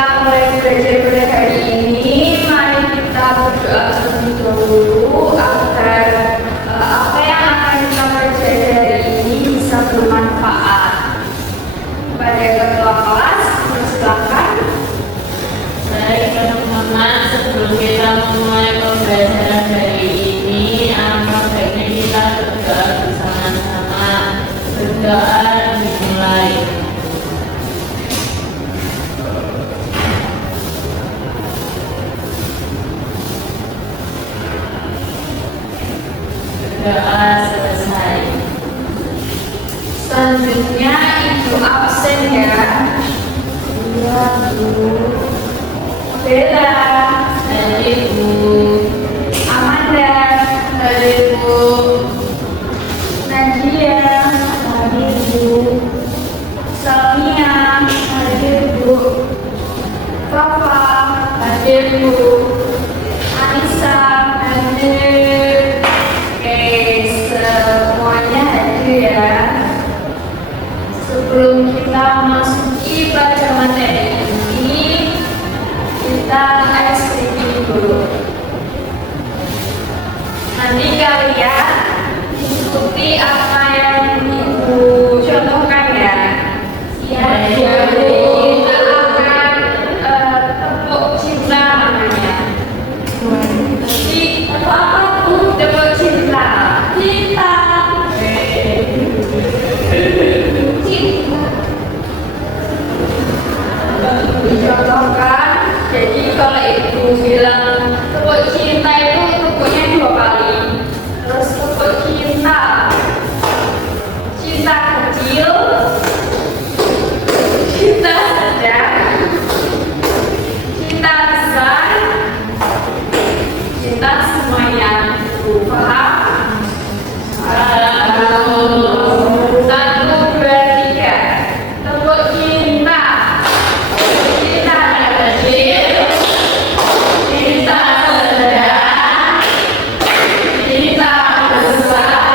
kita mulai belajar pada hari ini, mari kita berdoa terlebih dahulu agar apa yang akan kita pelajari hari ini bisa bermanfaat. Pada ketua kelas, silakan. Baik teman-teman, sebelum kita memulai pembelajaran hari ini, alangkah baiknya kita berdoa bersama-sama. Berdoa dimulai. Berdoa selesai. Selanjutnya ibu absen ya. Iya Bu. Bella, Hadir Bu. Amanda, Hadir Bu. Nadia, hadir Bu. Salmia, hadir Bu. Papa, hadir Bu. Anissa, hadir. Oke, semuanya hadir ya. Sebelum kita masuki pada materi ini, kita SPP dulu. Nanti kalian ikuti apa yang Ibu contohkan ya. Jadi kita akan tepuk cinta namanya. Jadi apa tuh tepuk cinta? Cinta. Dicontohkan, jadi kalau ibu bilang tepuk cinta itu tepuknya 2 kali. Terus tepuk cinta, cinta kecil, cinta sedang, cinta besar, cinta semuanya. Paham? 1, 2, 3. Tepuk cinta. Cinta kecil, cinta sedang, cinta besar,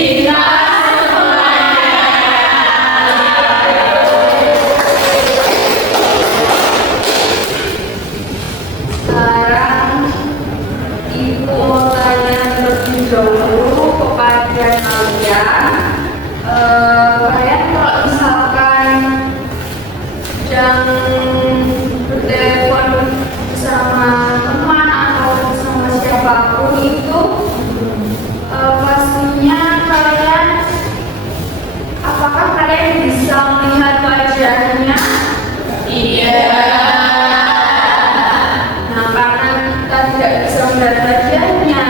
cinta sekarang Ibu mau tanya lebih dahulu kepada kalian. Kalian kalau misalkan sedang bertelepon sama teman atau sama siapapun itu, pastinya kalian, apakah kalian bisa melihat wajahnya? Iya. Nah, karena kita tidak bisa melihat wajahnya,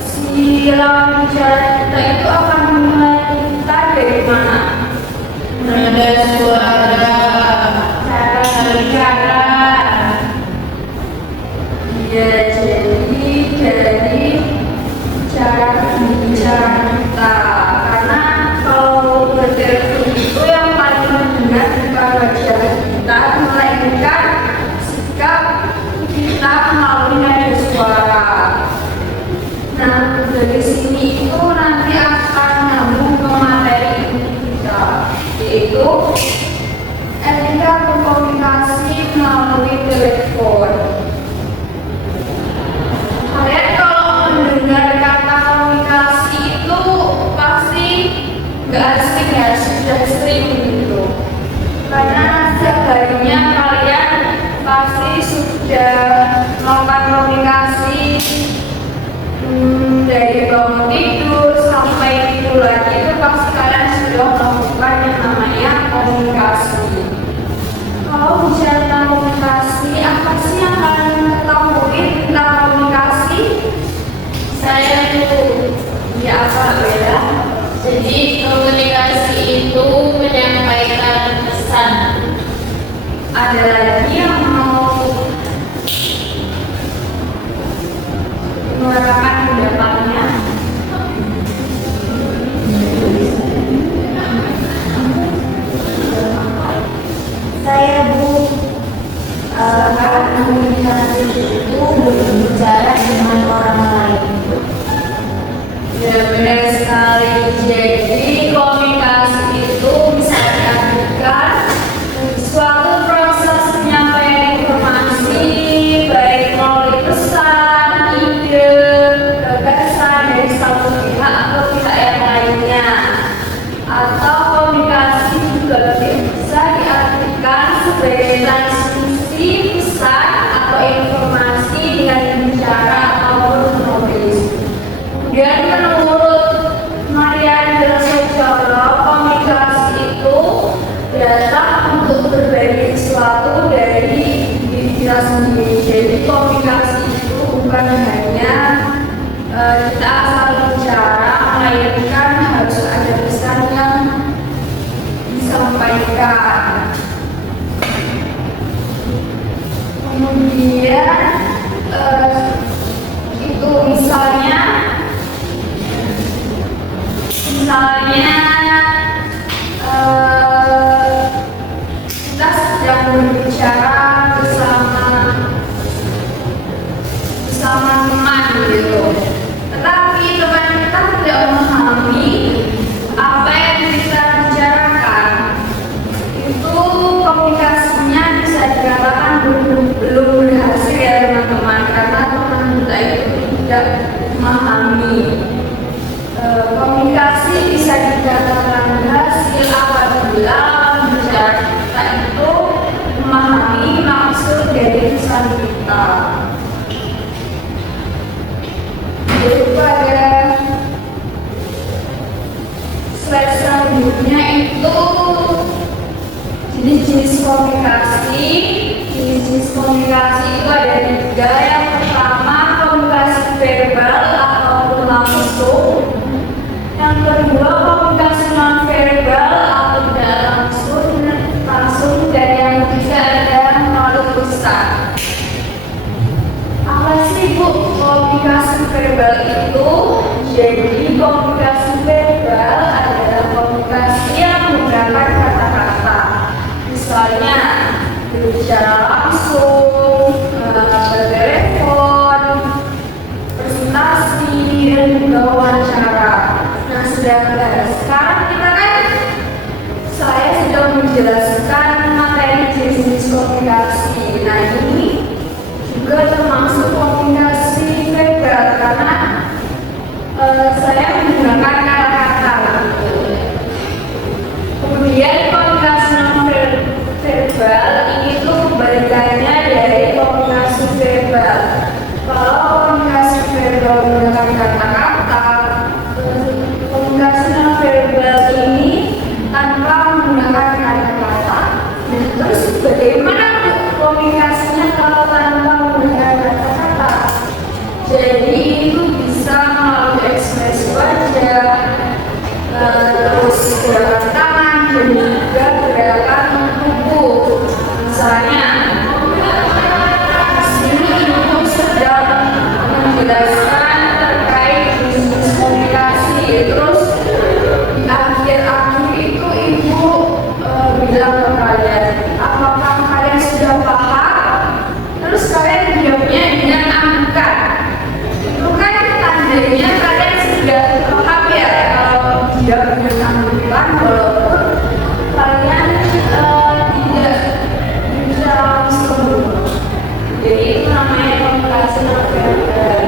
si lawan bicara kita itu akan menilai kita dari mana? Nada suara. Cara berbicara. Ya, jadi dari cara berbicara kita. Karena kalau bertelepon itu yang paling mendengar bukan wajah kita, melainkan sikap kita melalui nada suara. Nah, dari sini itu nanti akan nyambung ke materi kita, yaitu etika berkomunikasi melalui telepon. Kalian kalau mendengar kata komunikasi itu pasti nggak asing ya, sudah sering gitu. Karena setiap harinya kalian pasti sudah melakukan komunikasi, dari bangun tidur sampai tidur lagi itu pasti kalian sudah melakukan yang namanya komunikasi. Kalau bicara tentang komunikasi, apa sih yang kalian ketahui tentang komunikasi? Saya tuh. Ya, apa beda? Jadi komunikasi itu menyampaikan pesan. Ada lagi yang mau mengatakan pendapatnya? Saya Bu, komunikasi itu berbicara dengan orang lain. Ya, benar sekali. Jadi komunikasi itu bisa diartikan sebagai transmisi pesan atau informasi dengan bicara ataupun menulis. Kemudian menurut Mariana Sojoro, komunikasi itu datang untuk berbagi sesuatu dari diri kita sendiri. Jadi komunikasi itu bukan hanya kita asal bicara, melainkan harus ada pesan yang disampaikan. Kemudian itu misalnya kita sedang berbicara bersama teman gitu, tetapi teman kita tidak memahami apa yang kita bicarakan, itu komunikasinya bisa dikatakan belum berhasil ya teman-teman, karena teman kita itu tidak memahami. Komunikasi bisa dikatakan berhasil apabila bicara kita itu memahami maksud dari pesan kita. Jadi pada slide selanjutnya itu jenis-jenis komunikasi. Jenis-jenis komunikasi itu ada 3. Yang pertama komunikasi verbal ataupun langsung. Yang kedua komunikasi non-verbal atau tidak langsung, dan yang ketiga adalah melalui pesan. Apa sih Bu komunikasi verbal itu? Jadi komunikasi verbal adalah komunikasi yang menggunakan kata-kata. Misalnya berbicara langsung, bertelepon, presentasi, dan juga wawancara. Nah, sedangkan sekarang kita kan, saya sudah menjelaskan materi jenis-jenis komunikasi. Nah, ini juga termasuk komunikasi verbal karena saya menggunakan kata-kata gitu. Kemudian komunikasi non-verbal ini tuh kebalikannya dari komunikasi verbal. Kalau komunikasi verbal menggunakan kata-kata, komunikasi non-verbal ini tanpa menggunakan kata-kata. Nah, terus bagaimana komunikasinya kalau tanpa menggunakan kata-kata? Jadi itu bisa melalui ekspresi wajah, terus gerakan tangan, dan juga gerakan tubuh. Misalnya, di sini ibu sedang menjelaskan terkait jenis komunikasi. Terus di akhir-akhir itu ibu bilang ke kalian, apakah kalian sudah paham? Terus kalian jawabnya dengan angkat. Itu kan tandanya kalian sudah paham ya. Kalau tidak dengan angkat, walaupun kalian tidak bisa langsung. Jadi itu namanya komunikasi non-verbal.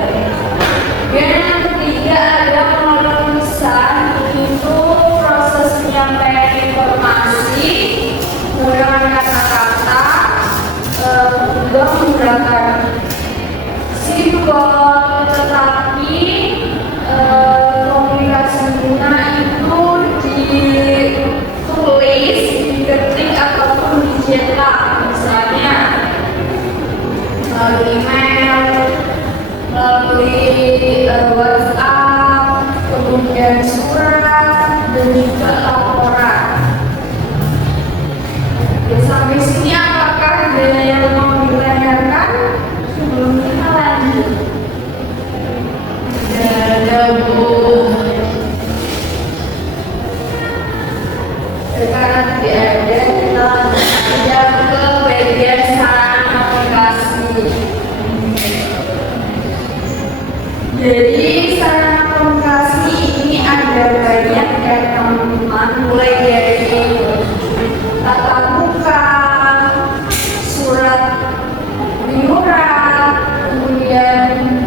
Dan yang ketiga ada melalui pesan. Itu proses penyampaian informasi menggunakan kata-kata, juga menggunakan simbol, tetapi komunikasinya itu ditulis, diketik ataupun dicetak. Misalnya melalui email, melalui WhatsApp, kemudian surat, dan juga laporan. Ya, sampai sini apakah ada yang mau ditanyakan sebelum kita lanjut? Ada Bu. Sekarang tidak ada, kita sudah ke bagian sarana komunikasi. Jadi sarana komunikasi ini ada banyak ya teman-teman, mulai dari tatap muka, surat menyurat, kemudian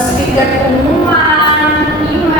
speaker pengumuman, email,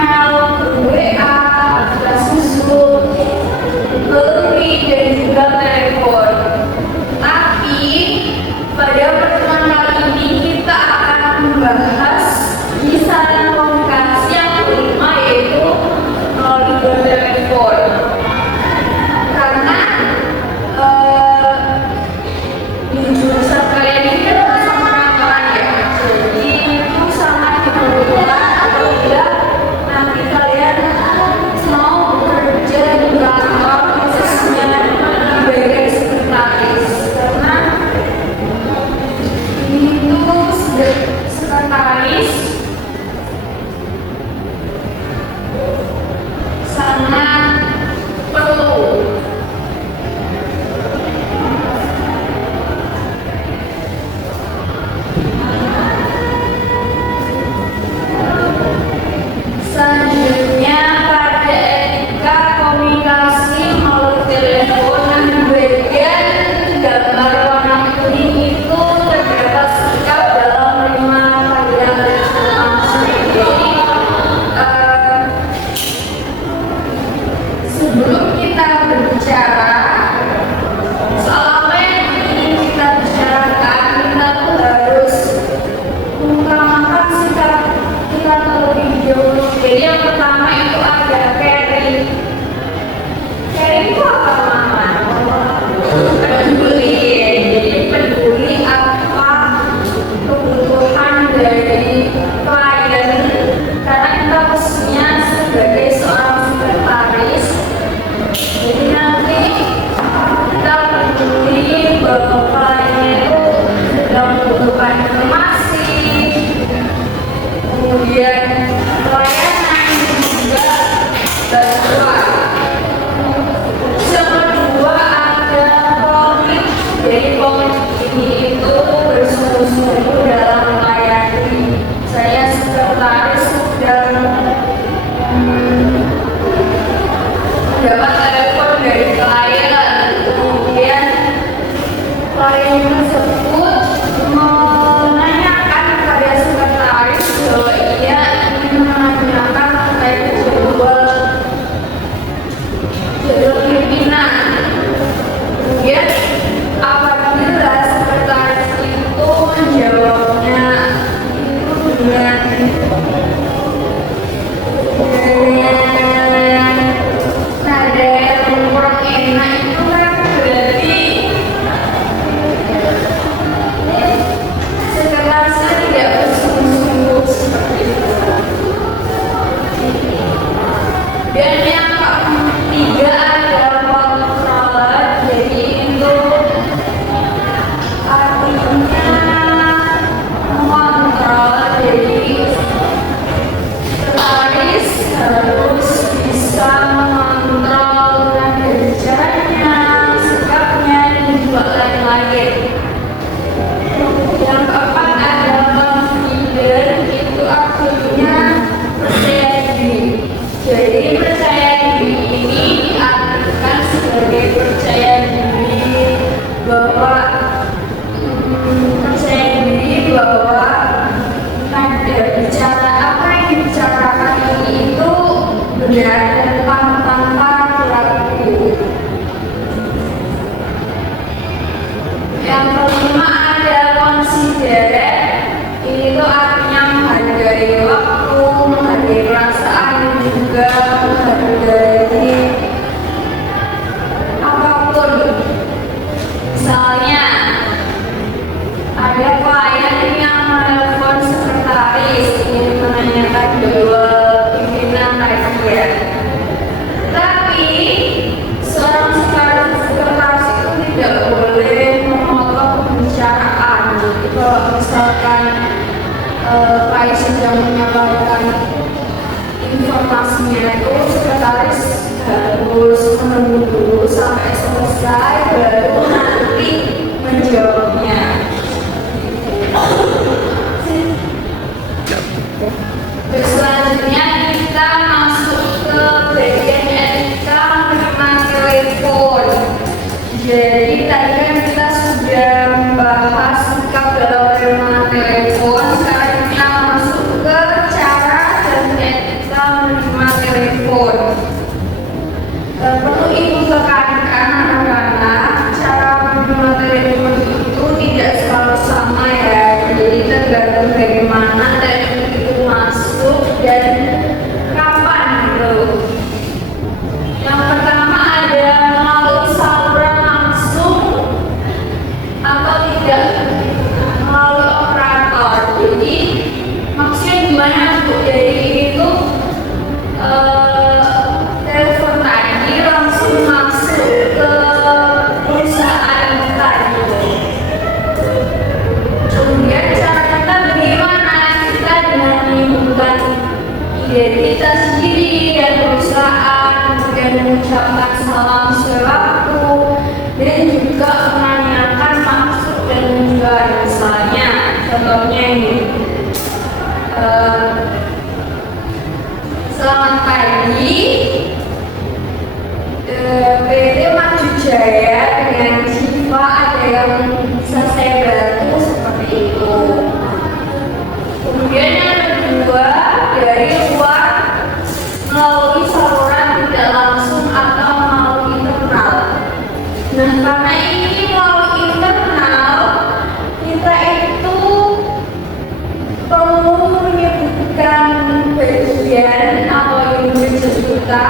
Yang kelima ada considerate. Ini tuh artinya menghargai waktu, menghargai perasaan, dan juga menghargai apapun. Misalnya ada klien yang menelpon sekretaris ingin menanyakan jadwal pimpinan rakyat, tapi seorang sekretaris itu tidak boleh memotong pembicaraan. Jadi kalau misalkan klien sedang menyampaikan informasinya, itu sekretaris harus menunggu dulu sampai selesai baru nanti menjawabnya. Selanjutnya kita masuk ke bagian etika menerima telepon. Jadi tadi kan kita sudah membahas sikap dalam menerima telepon. Sekarang kita masuk ke cara dan etika menerima telepon. Perlu ibu tekankan anak-anak, cara menerima telepon itu tidak selalu sama ya. Jadi tergantung bagaimana telepon itu masuk dan kapan gitu. Yang pertama ada melalui saluran langsung atau tidak melalui operator. Jadi maksudnya gimana Bu? Jadi itu telepon tadi langsung masuk ke perusahaan kita gitu. Kemudian cara kita bagaimana kita dengan menyebutkan identitas diri dan perusahaan, kemudian mengucapkan salam sewaktu, dan juga menanyakan maksud dan tujuan. Misalnya contohnya ini, selamat pagi, PT Maju Jaya dengan Siva, ada yang bisa saya bantu, seperti itu. Kemudian yang kedua, dari luar melalui saluran tidak langsung atau melalui internal. Nah, karena ini melalui internal, kita itu perlu menyebutkan bagian atau unit kita.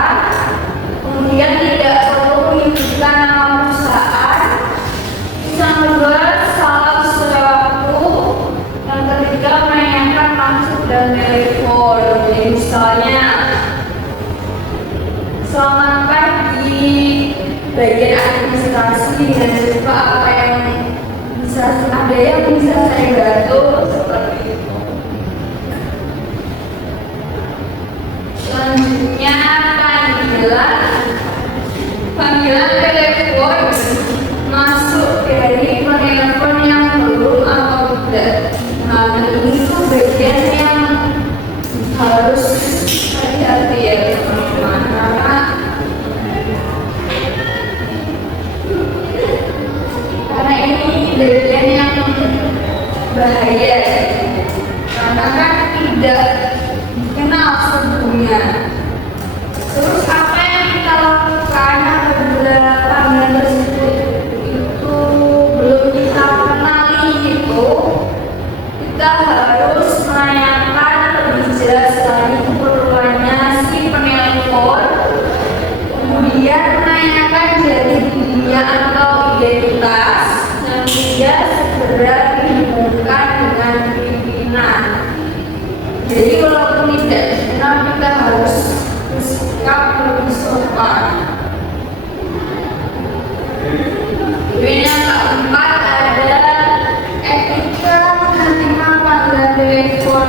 Kemudian tidak perlu menyebutkan nama perusahaan. Yang kedua, salam sewaktu. Yang ketiga, menanyakan maksud dan telepon. Jadi misalnya, selamat pagi, bagian administrasi dengan lupa apa yang bisa ada yang bisa saya bantu, seperti itu. Selanjutnya panggilan telepon masuk dari penelpon yang belum atau tidak. Nah, ini tuh bagian yang harus hati-hati ya teman-teman, karena ini bagian yang bahaya, karena kan tidak kenal sebelumnya. Terus apa yang kita lakukan apabila panggilan tersebut itu belum kita kenali itu? Kita harus menanyakan lebih jelas lagi keperluannya si penelpon, kemudian menanyakan jati dirinya atau identitas, dan dia segera dihubungkan dengan pimpinan. Jadi walaupun tidak kenal, kita harus bersikap lebih sopan. Yang keempat ada etika menerima panggilan telepon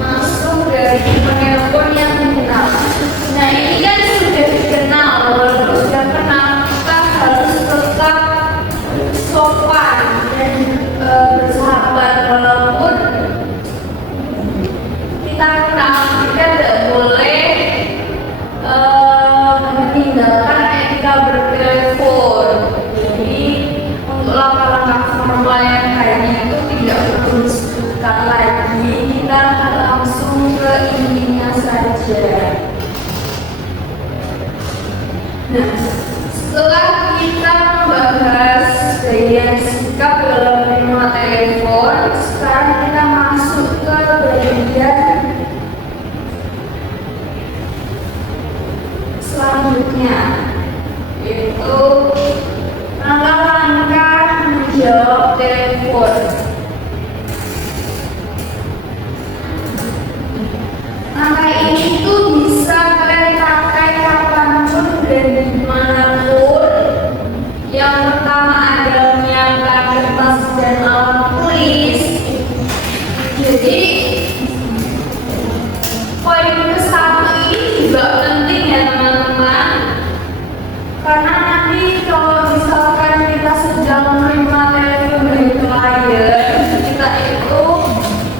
masuk dari penelpon yang dikenal. Nah, ini kan sudah dikenal, walaupun sudah kenal, kita harus tetap sopan dan bersahabat. Walaupun kita kenal, kita tidak boleh meninggalkan etika bertelepon. Jadi untuk langkah-langkah formal yang kayaknya itu tidak perlu disebutkan lagi, kita langsung ke intinya saja. Nah, setelah kita membahas bagian sikap dalam telepon. Angka ini tuh bisa kalian pakai kapanpun dan dimanapun. Yang pertama adalah menyiapkan kertas dan alat tulis. Jadi poin ke-1 ini juga penting ya teman-teman, karena nanti kalau misalkan kita sedang menerima telepon dari klien, kita itu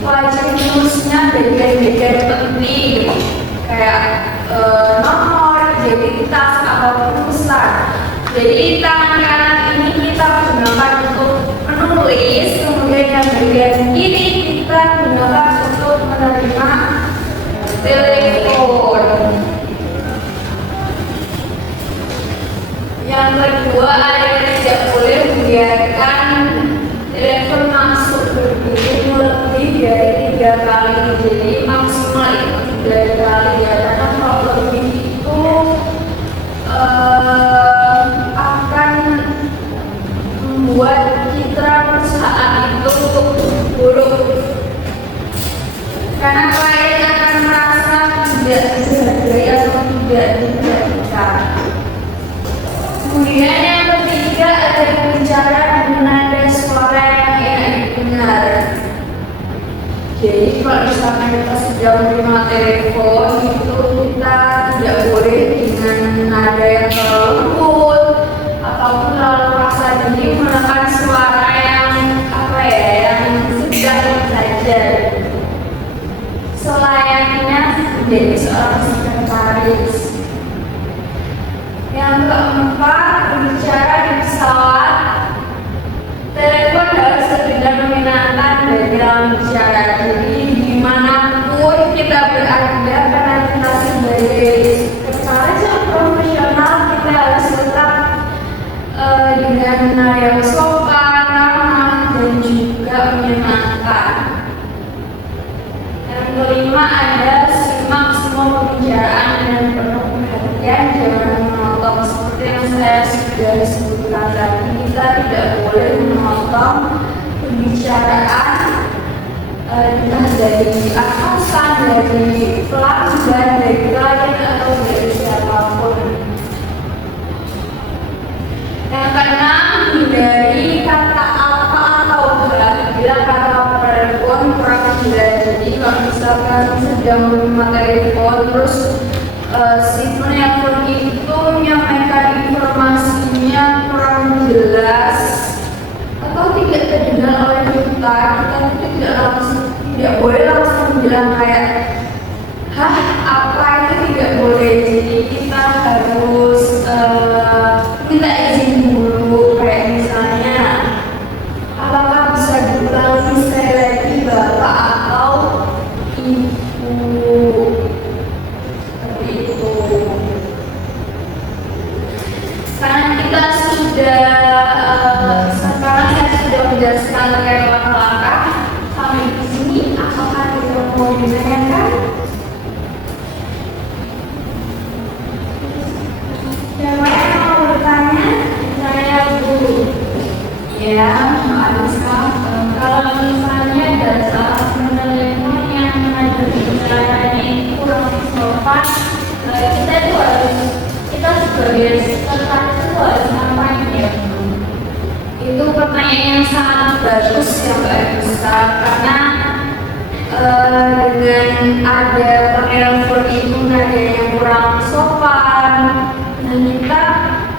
wajib nulisnya bagian-bagian penting kayak nomor, identitas, ataupun pesan. Jadi tangan kanan ini kita gunakan untuk menulis, kemudian yang bagian kiri kita gunakan untuk menerima telepon. Yang kedua adalah tidak boleh membiarkan telepon masuk berbunyi lebih dari 3 kali. Jadi maksimal itu 3 kali ya, karena kalau lebih itu akan membuat citra perusahaan itu buruk, karena klien akan merasa tidak dihargai atau tidak diperhatikan. Kemudian yang ketiga adalah bicara dengan nada suara yang enak didengar. Jadi kalau misalkan kita sedang menerima telepon itu kita tidak boleh dengan nada yang terlalu lembut ataupun terlalu keras. Jadi menggunakan suara yang yang sedang saja, selayaknya menjadi seorang sekretaris. Yang keempat, berbicara di pesawat. Telepon harus terdengar menyenangkan dari dalam bicara. Jadi dimanapun kita berada, karena kita sebagai sekretaris yang profesional, kita harus tetap dengan nada yang sopan, ramah, dan juga menyenangkan. Yang kelima ada simak semua pembicaraan dan penuh perhatian, jangan menonton. Seperti yang saya sudah sebutkan tadi, kita tidak boleh menonton pembicaraan entah dari atasan, dari pelanggan, dari klien atau dari siapapun. Yang keenam, hindari kata apa atau bila kata telepon kurang jelas. Jadi kalau misalkan sedang menerima telepon terus si penelpon itu menyampaikan informasinya kurang jelas atau tidak terdengar oleh kita tidak boleh langsung bilang kayak apa itu tidak boleh. Jadi kita harus minta izin dulu, kayak misalnya apakah bisa diulangi sekali lagi bapak atau ibu, seperti itu. Karena kita sekarang saya sudah menjelaskan terkait langkah-langkah sampai di sini. Apakah kita mau ditanyakan? Siapa yang mau bertanya? Saya dulu. Ya, Anissa. Kalau misalnya ada salah penelepon yang ada bicaranya itu kurang sopan, kita itu harus, kita sebagai sekretaris itu harus ngapain ya? Itu pertanyaan yang sangat bagus ya Mbak Anissa, karena dengan ada penelpon itu nada yang kurang sopan, dan kita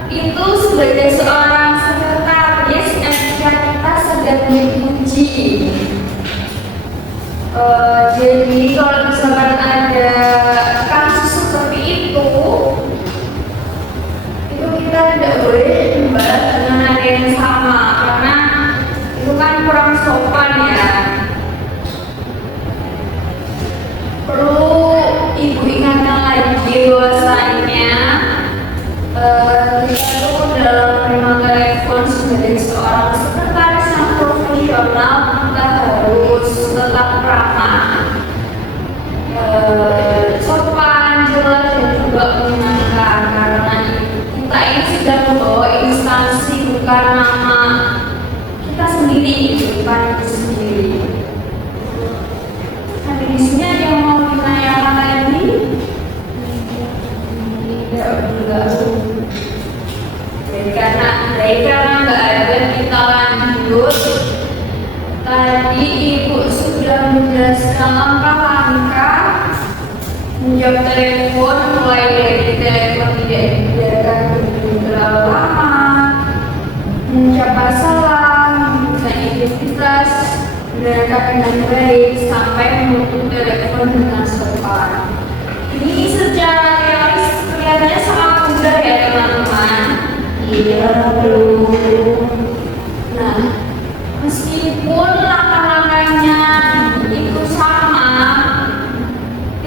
itu sebagai seorang sekretaris etika kita sedang diuji. Jadi kalau misalkan ada kasus seperti itu kita tidak boleh membalas dengan nada yang sama, karena itu kan kurang sopan ya. Perlu ibu ingatkan lagi bahwasanya kita itu dalam menerima telepon sebagai seorang sekretaris yang profesional, kita harus tetap ramah, sopan, jelas, dan juga menyenangkan. Karena kita ini sedang membawa instansi, bukan nama kita sendiri. kehidupan itu sendiri. Ada di sini ada yang mau ditanyakan lagi? Tidak, enggak. Dari karena nggak ada, kita lanjut. Tadi Ibu sudah menjelaskan langkah-langkah menjawab telepon, mulai dari telepon tidak dibiarkan berlalu lama, mengucapkan salam, membuka identitas, mendengarkan dengan baik, sampai menutup telepon dengan sopan. Ini secara realis kelihatannya sangat mudah ya teman-teman. Iya, belum. Nah, meskipun langkah-langkahnya itu sama,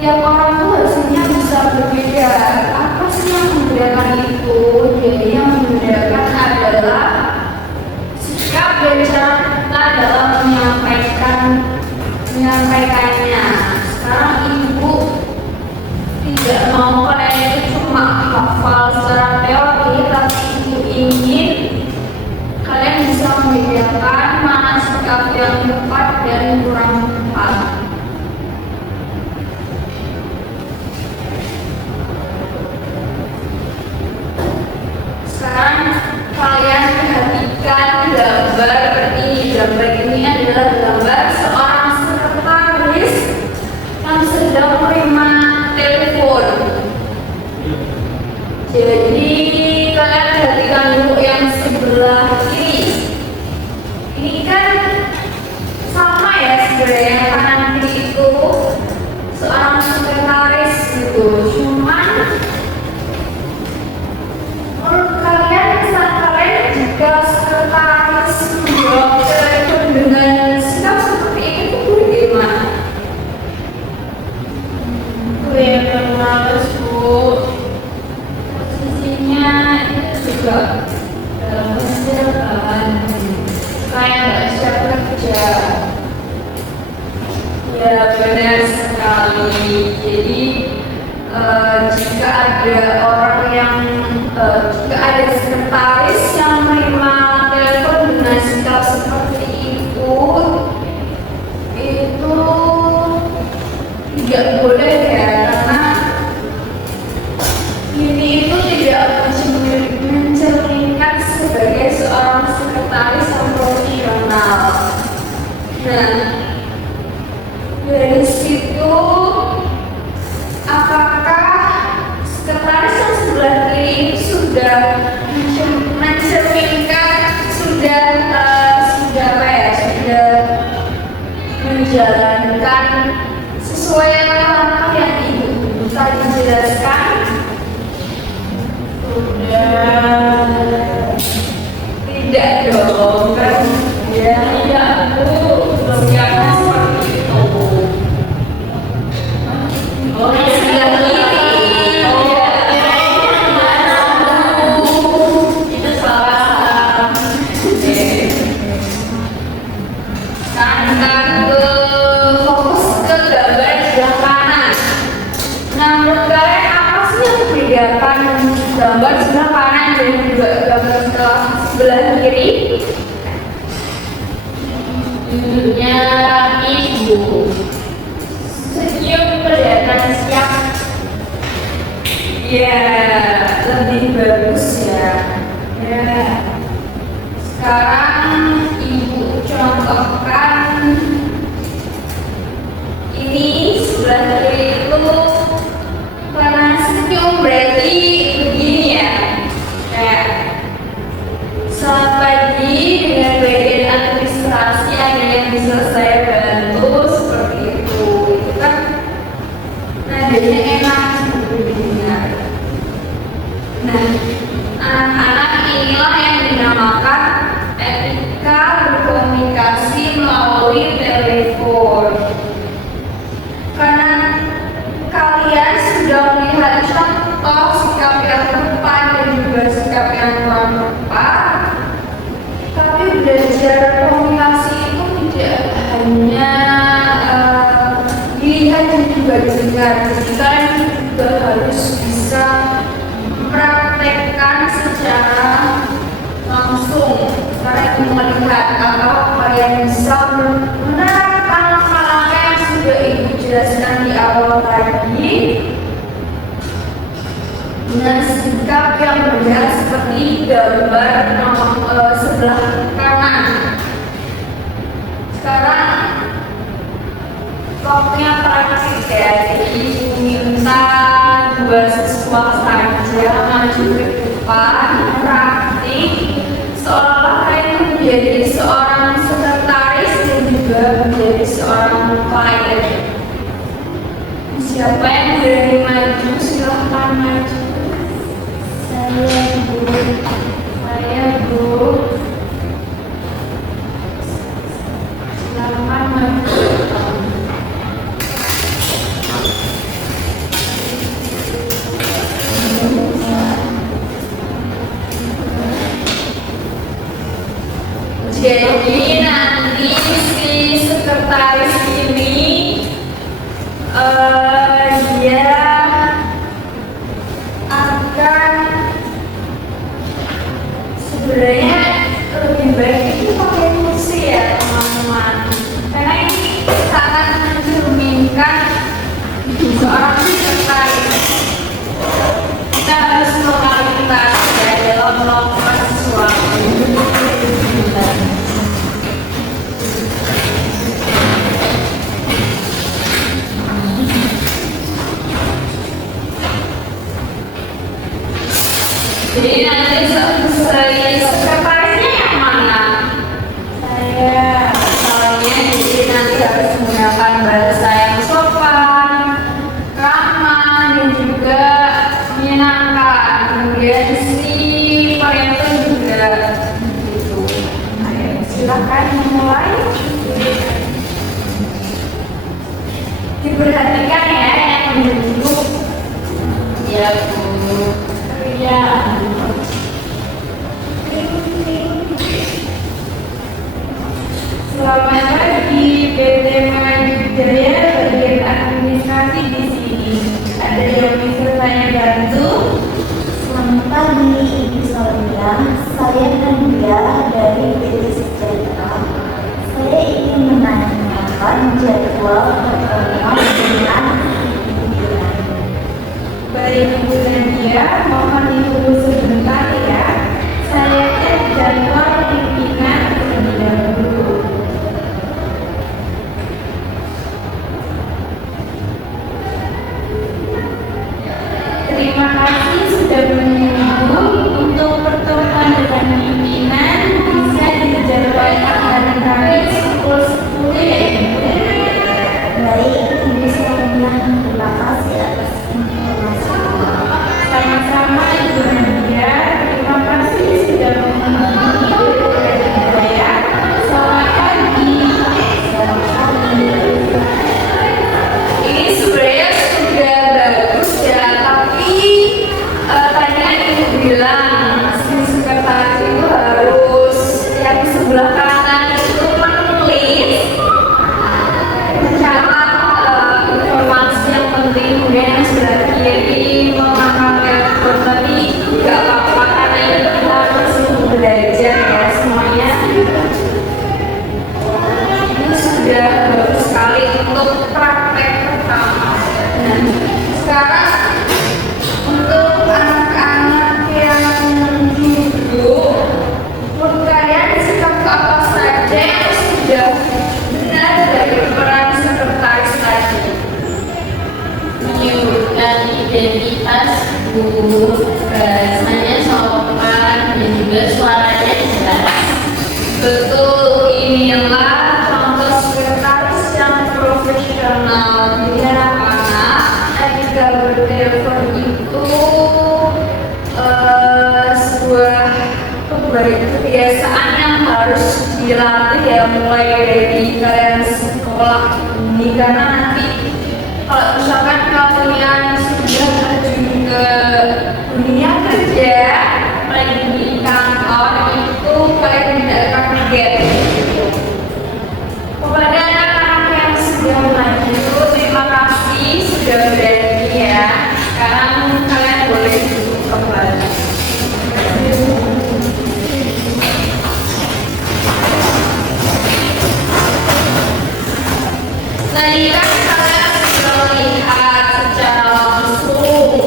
tiap orang tuh hasilnya bisa berbeda. Apa sih yang membedakan itu? Jadi yang membedakan adalah sikap dan cara kita dalam menyampaikannya. Sekarang Ibu tidak mau kalian itu cuma hafal secara teori, tapi Ibu ingin kalian bisa membedakan mana sikap yang tepat dan kurang tepat. Sekarang kalian perhatikan gambar ini. Gambar ini adalah gambar seorang sekretaris yang sedang menerima telepon. Jadi kalian perhatikan dulu yang sebelah kiri. Ini kan sama ya sebenarnya, yang kanan kiri itu seorang sekretaris gitu. Cuman menurut kalian, saat kalian jika sekretaris menjawab telepon dengan sikap seperti itu bagaimana? Kelihatan males, Bu. Posisinya itu juga dalam perjalanan kayak nggak siap kerja. Ya benar sekali. Jadi jika ada orang yang jika ada sekretaris yang menerima telepon dengan sikap seperti itu tidak boleh ya, karena ini itu tidak mencerminkan sebagai seorang sekretaris yang profesional. Nah, dari situ apakah sekretaris yang sebelah kiri ini sudah mencerminkan, sudah menjalankan sesuai langkah yang Ibu tadi jelaskan? Sudah. Tidak dong, kan? Ya, tidak, Bu. Siapa seperti itu? Oh, yang sebelah kiri. Itu salah. Sekarang fokus ke gambar sebelah kanan. Nah, menurut kalian apa sih yang membedakan gambar sebelah kanan dan juga gambar sebelah kiri? Duduknya rapi, Bu. Senyum kelihatan siap. Ya, lebih bagus ya. Ya. Sekarang Ibu contohkan ini sebelah kiri itu karena senyum berarti begini ya. Kayak selamat pagi, dengan bagian administrasi ada yang bisa saya bantu, seperti itu. Itu kan nadanya enak didengar. Nah, anak-anak inilah yang dinamakan etika berkomunikasi melalui telepon. Karena kalian sudah melihat contoh sikap yang tepat dan juga sikap yang kurang tepat, tapi belajar komunikasi itu tidak hanya dilihat dan juga didengar. Jadi kalian juga harus bisa mempraktekkan secara langsung. Kalian melihat atau kalian yang bisa menerapkan langkah-langkah yang sudah Ibu jelaskan di awal tadi dengan sikap yang benar seperti gambar sebelah kanan. Sekarang waktunya praktik ya, jadi minta dua siswa saja maju ke depan praktik seolah kalian menjadi seorang sekretaris dan juga menjadi seorang klien. Siapa yang berani maju silahkan maju. Saya Bu. Silahkan maju. Jadi nanti si sekretaris ini dia akan sebenarnya lebih baik itu pakai kursi ya teman-teman, karena ini sangat mencerminkan seorang sekretaris. Kita harus mengkalkulasi ya dalam melakukan sesuatu. Jadi nanti sekretarisnya yang mana? Saya. Soalnya jadi nanti harus menggunakan bahasa yang sopan, ramah, dan juga menyenangkan. Kemudian si parianto juga gitu. Ayo silakan memulai. Diperhatikan ya yang duduk. Ya Bu. Ya. Selamat pagi, PT Manjaya bagian administrasi di sini. Ada yang bisa saya bantu? Selamat pagi, Ibu Sonia. Saya Nadia dari PT Sejahtera. Saya ingin menanyakan jadwal pertemuan dengan pimpinan. Baik Bu Nadia, mohon ditunggu sebentar ya. Saya cek jadwal pimpinan terlebih dahulu. Terima kasih sudah menunggu. Untuk pertemuan dengan pimpinan bisa dijadwalkan hari Kamis pukul 10 ya Ibu. Baik, Ibu Sonia. Terima kasih atas informasi. Sama-sama Ibu Nadia. Terima kasih sudah menghubungi saya. Selamat pagi. Selamat pagi. Ini sebenarnya sudah bagus ya, tapi tadi kan Ibu bilang si sekretaris itu harus yang sebelah kanan itu menulis, mencatat informasi yang penting, kemudian yang sebelah kiri memakai laptop. Tapi nggak apa-apa karena ini kita masih belajar ya semuanya. Ini sudah bagus sekali untuk praktek pertama. Dan sekarang untuk anak-anak yang duduk, menurut kalian sikap apa saja yang sudah benar dari peran sekretaris tadi? Menunjukkan identitas Bu, bahasanya sopan dan juga suaranya jelas. Betul, inilah contoh sekretaris yang profesional. Jadi anak-anak ketika bertelepon itu sebuah kebiasaan yang harus dilatih ya, mulai dari kalian sekolah ini, karena nanti kalau misalkan kalian sudah terjun ke dunia kerja, apalagi di kantor, itu kalian tidak akan kaget. Kepada anak-anak yang sudah maju, terima kasih sudah berani ya. Sekarang kalian boleh duduk kembali. Tadi kan kalian sudah melihat secara langsung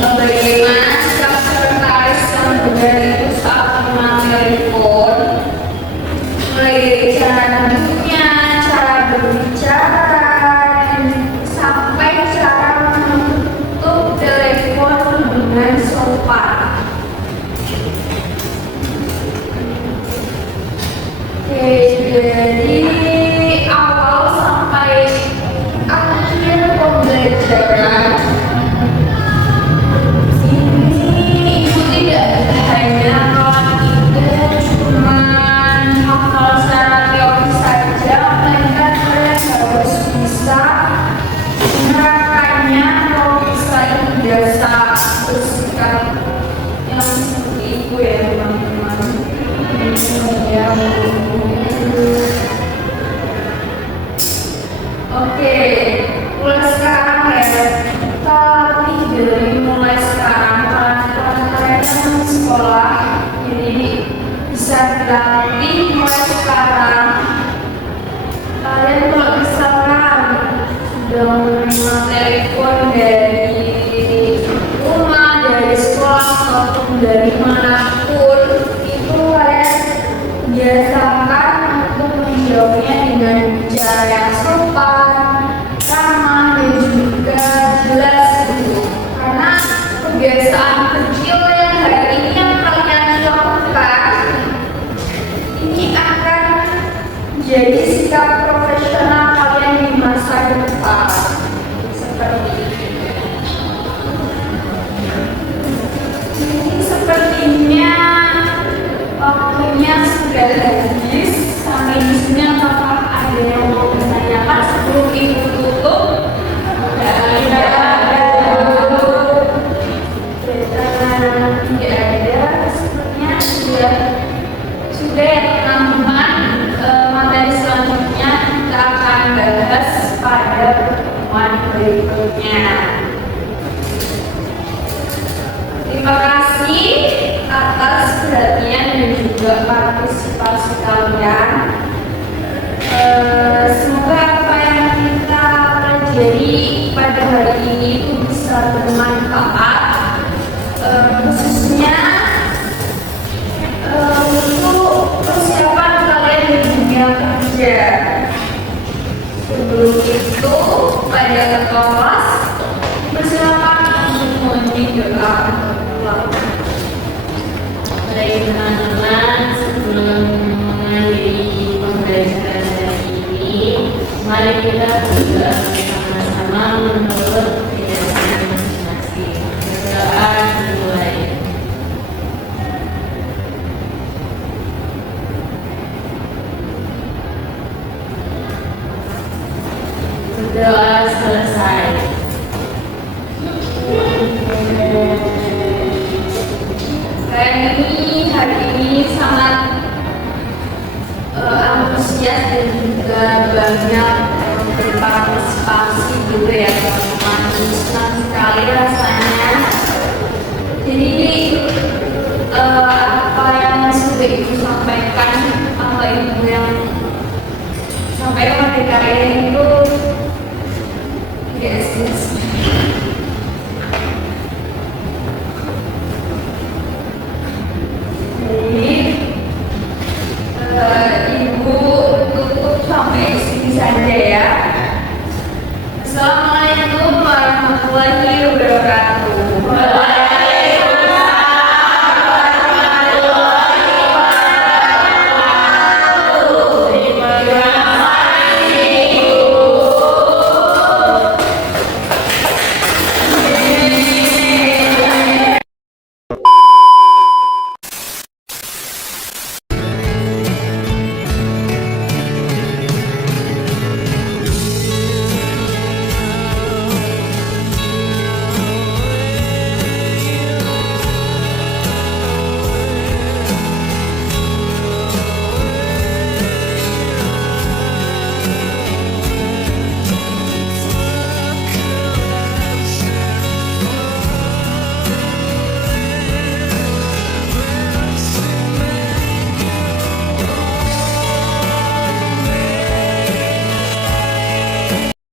bagaimana sikap sekretaris yang benar itu saat mengambil telepon, mulai dari cara duduknya, cara berbicara, dan sampai cara menutup telepon dengan sopan. Oke, jadi awal sampai akhir pembelajaran ini ibu tidak hanya cuman hafal secara teori saja, melainkan kalian harus bisa menerapkannya kalau bisa itu biasa bersikap yang seperti itu ya teman-teman. Ya, oke, mulai sekarang ya. Tapi dari mulai sekarang kalian kan sekolah, jadi bisa dilatih mulai sekarang. Kalian kalau misalkan sudah menerima telepon dari rumah, dari sekolah ataupun dari manapun, itu kalian biasakan untuk menjawabnya dengan cara yang sopan, ramah, dan juga jelas gitu. Karena kebiasaan kecil yang hari ini yang kalian lakukan ini akan jadi sikap profesional kalian di masa depan. Seperti itu. Ini sepertinya waktunya sudah habis. Sampai di sini apakah ada yang mau ditanyakan sebelum ibu tutup? Tidak ada. Sepertinya sudah ya teman-teman. Materi selanjutnya kita akan bahas pada pertemuan berikutnya. Terima kasih atas perhatian dan juga partisipasi kalian. Semoga apa yang kita pelajari pada hari ini itu bisa bermanfaat, khususnya untuk persiapan kalian di dunia kerja. Sebelum itu, pada kelas persilakan untuk mengunjungi doa. Baik teman-teman, sebelum mengakhiri pembelajaran hari ini, mari kita juga sama-sama menurut kebiasaan masing-masing. Berdoa dimulai. Berdoa selesai. Hari ini sangat antusias dan juga banyak berpartisipasi juga ya teman-teman. Senang sekali rasanya. Jadi apa yang sudah ibu sampaikan, apa ibu yang sampaikan pada kalian itu tidak sia-sia. Ibu tutup sampai sini saja ya. Assalamualaikum warahmatullahi wabarakatuh.